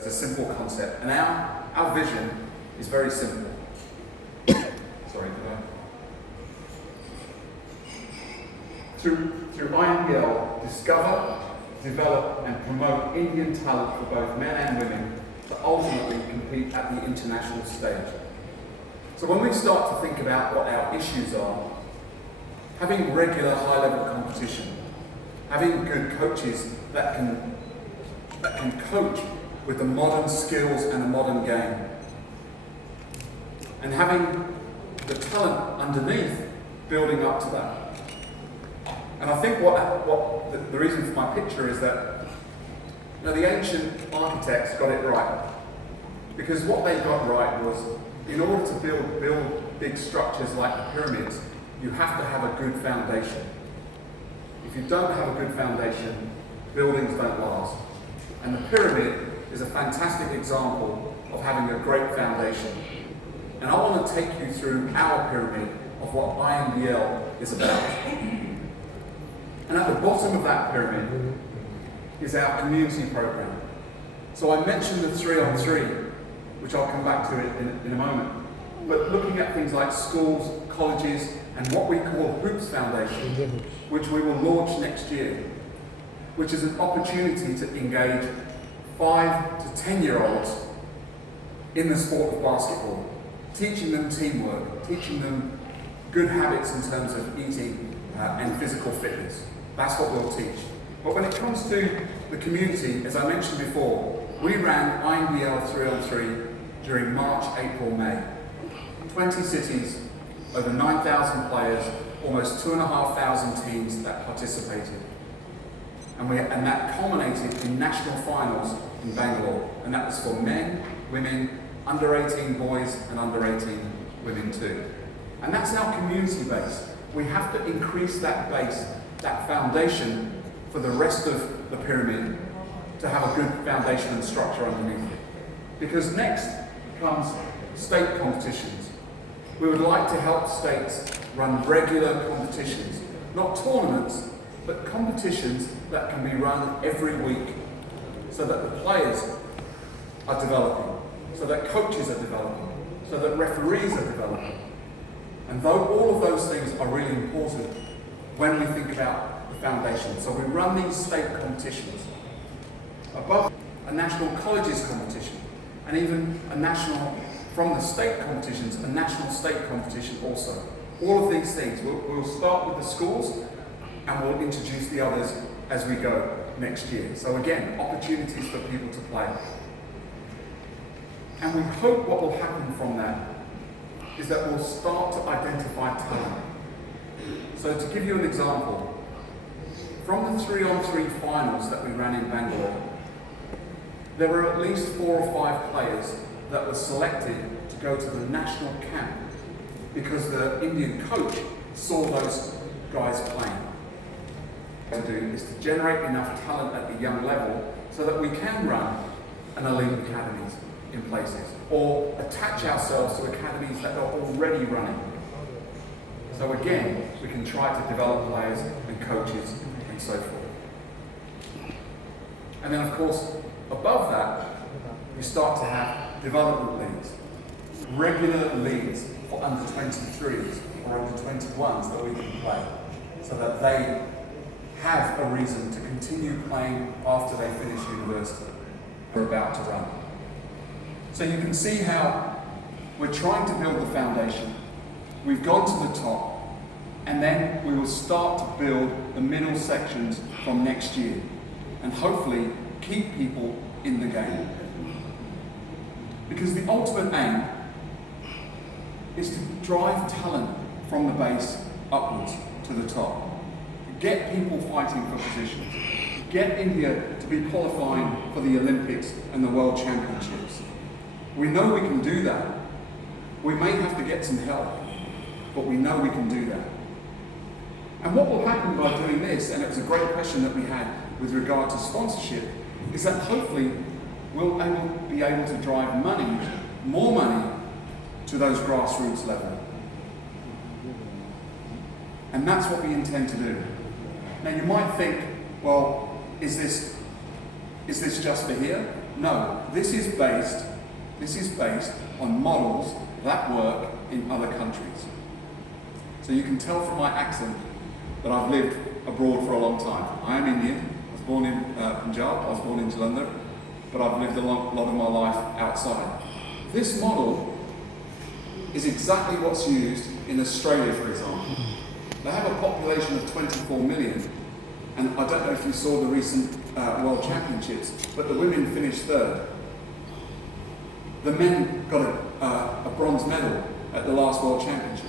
It's a simple concept, and our vision is very simple. Sorry, did I? Through INBL, discover, develop and promote Indian talent for both men and women to ultimately compete at the international stage. So when we start to think about what our issues are, having regular high-level competition, having good coaches that can coach with the modern skills and the modern game, and having the talent underneath building up to that. And I think the reason for my picture is that the ancient architects got it right. Because what they got right was, in order to build big structures like the pyramids, you have to have a good foundation. If you don't have a good foundation, buildings don't last. And the pyramid is a fantastic example of having a great foundation. And I want to take you through our pyramid of what INBL is about. And at the bottom of that pyramid is our community program. So I mentioned the 3-on-3, which I'll come back to in a moment. But looking at things like schools, colleges, and what we call Hoops Foundation, which we will launch next year, which is an opportunity to engage 5 to 10-year-olds in the sport of basketball, teaching them teamwork, teaching them good habits in terms of eating and physical fitness. That's what we'll teach. But when it comes to the community, as I mentioned before, we ran INBL 3-on-3 during March, April, May. 20 cities, over 9,000 players, almost 2,500 teams that participated. And that culminated in national finals in Bangalore. And that was for men, women, under 18 boys, and under 18 women too. And that's our community base. We have to increase that base, that foundation, for the rest of the pyramid to have a good foundation and structure underneath it. Because next comes state competitions. We would like to help states run regular competitions, not tournaments, but competitions that can be run every week, so that the players are developing, so that coaches are developing, so that referees are developing. And though all of those things are really important when we think about the foundation. So we run these state competitions. Above a national colleges competition, and even a national, from the state competitions, a national state competition also. All of these things. We'll start with the schools, and we'll introduce the others as we go next year. So again, opportunities for people to play. And we hope what will happen from that is that we'll start to identify talent. So to give you an example, from the 3-on-3 finals that we ran in Bangalore, there were at least 4 or 5 players that were selected to go to the national camp because the Indian coach saw those guys playing. What to do is to generate enough talent at the young level so that we can run an elite academies in places, or attach ourselves to academies that are already running. So again, we can try to develop players and coaches and so forth. And then of course, above that, we start to have development leagues, regular leagues for under 23s or under 21s that we can play, so that they have a reason to continue playing after they finish university. We're about to run. So you can see how we're trying to build the foundation. We've gone to the top, and then we will start to build the middle sections from next year, and hopefully keep people in the game. Because the ultimate aim is to drive talent from the base upwards to the top. Get people fighting for positions. Get India to be qualifying for the Olympics and the World Championships. We know we can do that. We may have to get some help, but we know we can do that. And what will happen by doing this, and it was a great question that we had with regard to sponsorship, is that hopefully we'll be able to drive money, more money, to those grassroots level. And that's what we intend to do. Now you might think, well, is this just for here? No, this is based on models that work in other countries. So you can tell from my accent that I've lived abroad for a long time. I am Indian. I was born in Punjab. I was born in Jalandhar, but I've lived a lot of my life outside. This model is exactly what's used in Australia, for example. They have a population of 24 million, and I don't know if you saw the recent World Championships, but the women finished third. The men got a bronze medal at the last World Championships.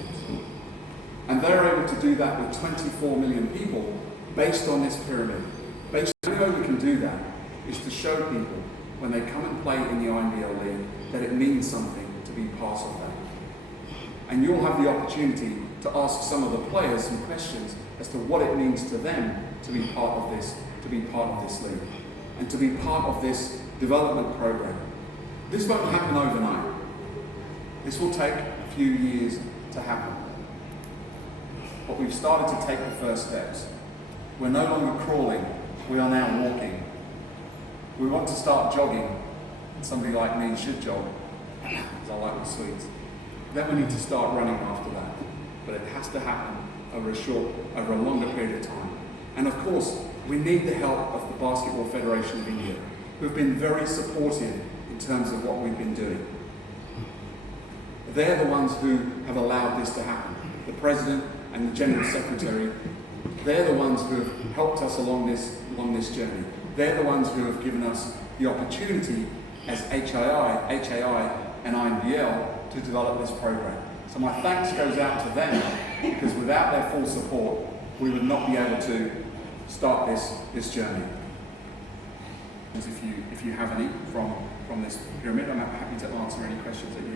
And they're able to do that with 24 million people based on this pyramid. The only way we can do that is to show people when they come and play in the INBL League that it means something to be part of that. And you'll have the opportunity to ask some of the players some questions as to what it means to them to be part of this league, and to be part of this development program. This won't happen overnight. This will take a few years to happen. But we've started to take the first steps. We're no longer crawling, we are now walking. We want to start jogging. Somebody like me should jog, because I like my sweets. Then we need to start running after that. But it has to happen over a longer period of time. And of course, we need the help of the Basketball Federation of India, who have been very supportive in terms of what we've been doing. They're the ones who have allowed this to happen. The President and the General Secretary, they're the ones who have helped us along this journey. They're the ones who have given us the opportunity as HAI and INBL to develop this program. So my thanks goes out to them, because without their full support, we would not be able to start this journey. If you have any from this pyramid, I'm happy to answer any questions that you